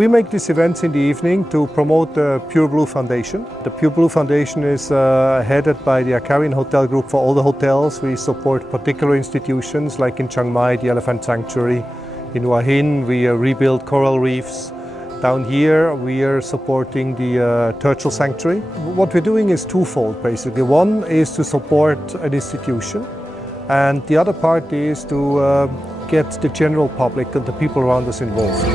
We make these events in the evening to promote the Pure Blue Foundation. The Pure Blue Foundation is headed by the akyra Hotel Group for all the hotels. We support particular institutions like in Chiang Mai, the Elephant Sanctuary. In Hua Hin, we rebuild coral reefs. Down here, we are supporting the Turtle Sanctuary. What we're doing is twofold, basically. One is to support an institution, and the other part is to get the general public and the people around us involved.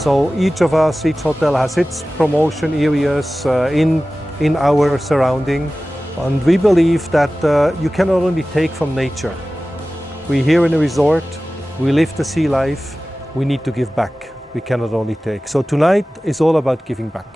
So each of us, each hotel has its promotion areas in our surrounding, and we believe that you cannot only take from nature. We're here in a resort, we live the sea life, we need to give back. We cannot only take. So tonight is all about giving back.